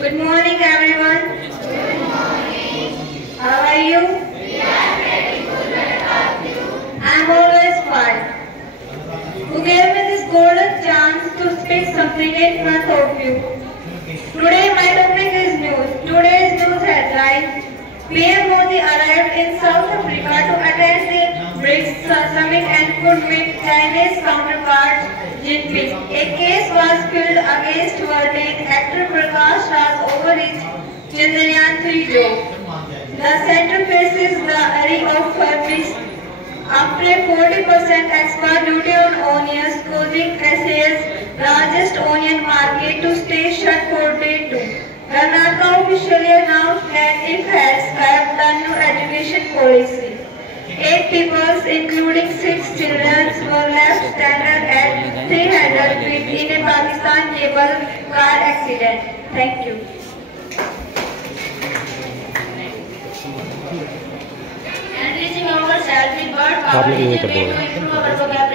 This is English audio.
Good morning, everyone. Good morning. How are you? We are very good. What about you? I'm always fine. Who gave me this golden chance to speak something in front of you? Today my topic is news. Today's news headline: PM Modi arrived in South Africa to attend the BRICS summit and could meet Chinese counterpart Jinping. A case was filed against World actor Prakash Raj over his Chandrayaan-3 joke. The center faces the ire of farmers after a 40% export duty on onions, causing SA's largest onion market to stay shut for day 2. Karnataka officially announced that it had scrapped the new education policy. 8 people, including 6 children, were left stranded at 300 feet in a Pakistan cable car accident. Thank you. Enriching ourselves with word power is a way to improve our vocabulary.